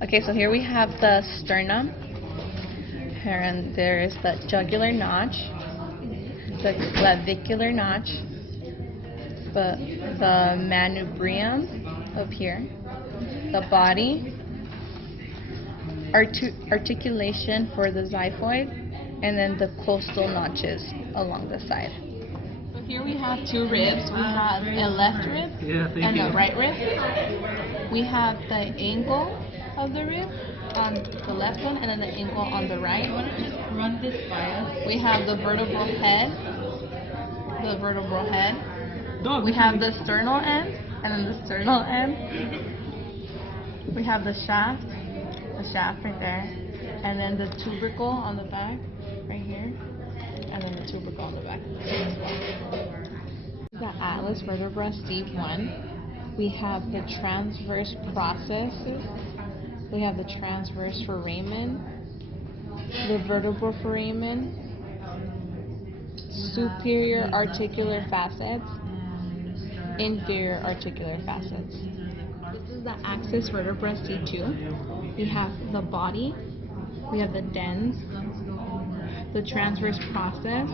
Okay, so here we have the sternum. Here, and there is the jugular notch, the clavicular notch, the manubrium up here, the body, articulation for the xiphoid, and then the costal notches along the side. So here we have two ribs. We have a left rib and a right rib. We have the angle of the rib on the left one, and then the angle on the right. Run this by us. We have the vertebral head. We have the sternal end, and then the sternal end. We have the shaft right there, and then the tubercle on the back, right here, and then the tubercle on the back as well. The atlas vertebra C1. We have the transverse processes. We have the transverse foramen, the vertebral foramen, superior articular facets, inferior articular facets. This is the axis vertebra C2. We have the body, we have the dens, the transverse process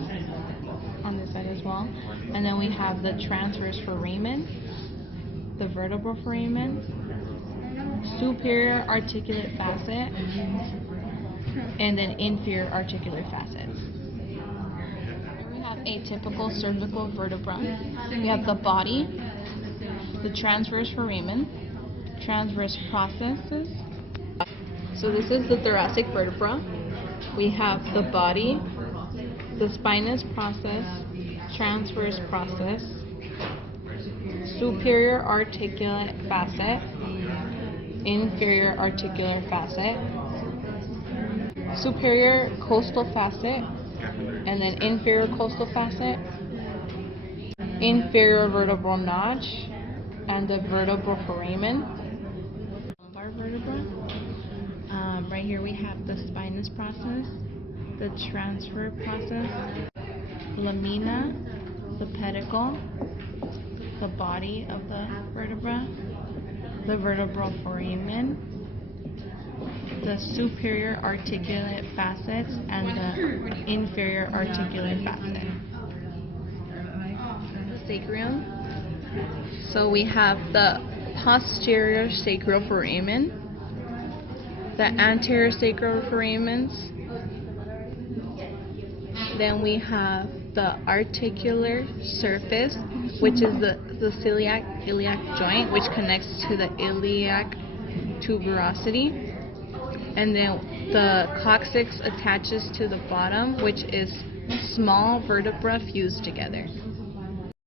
on this side as well, and then we have the transverse foramen, the vertebral foramen, superior articulate facet, and then inferior articular facets. We have atypical cervical vertebra. We have the body, the transverse foramen, transverse processes. So this is the thoracic vertebra. We have the body, the spinous process, transverse process, superior articulate facet, inferior articular facet, superior costal facet, and then inferior costal facet, inferior vertebral notch, and the vertebral foramen. Lumbar vertebra. Right here we have the spinous process, the transfer process, lamina, the pedicle, the body of the vertebra, the vertebral foramen, the superior articulate facets, and the inferior articulate facet. The sacrum. So we have the posterior sacral foramen, the anterior sacral foramens, then we have the articular surface, which is the iliac joint, which connects to the iliac tuberosity, and then the coccyx attaches to the bottom, which is small vertebra fused together.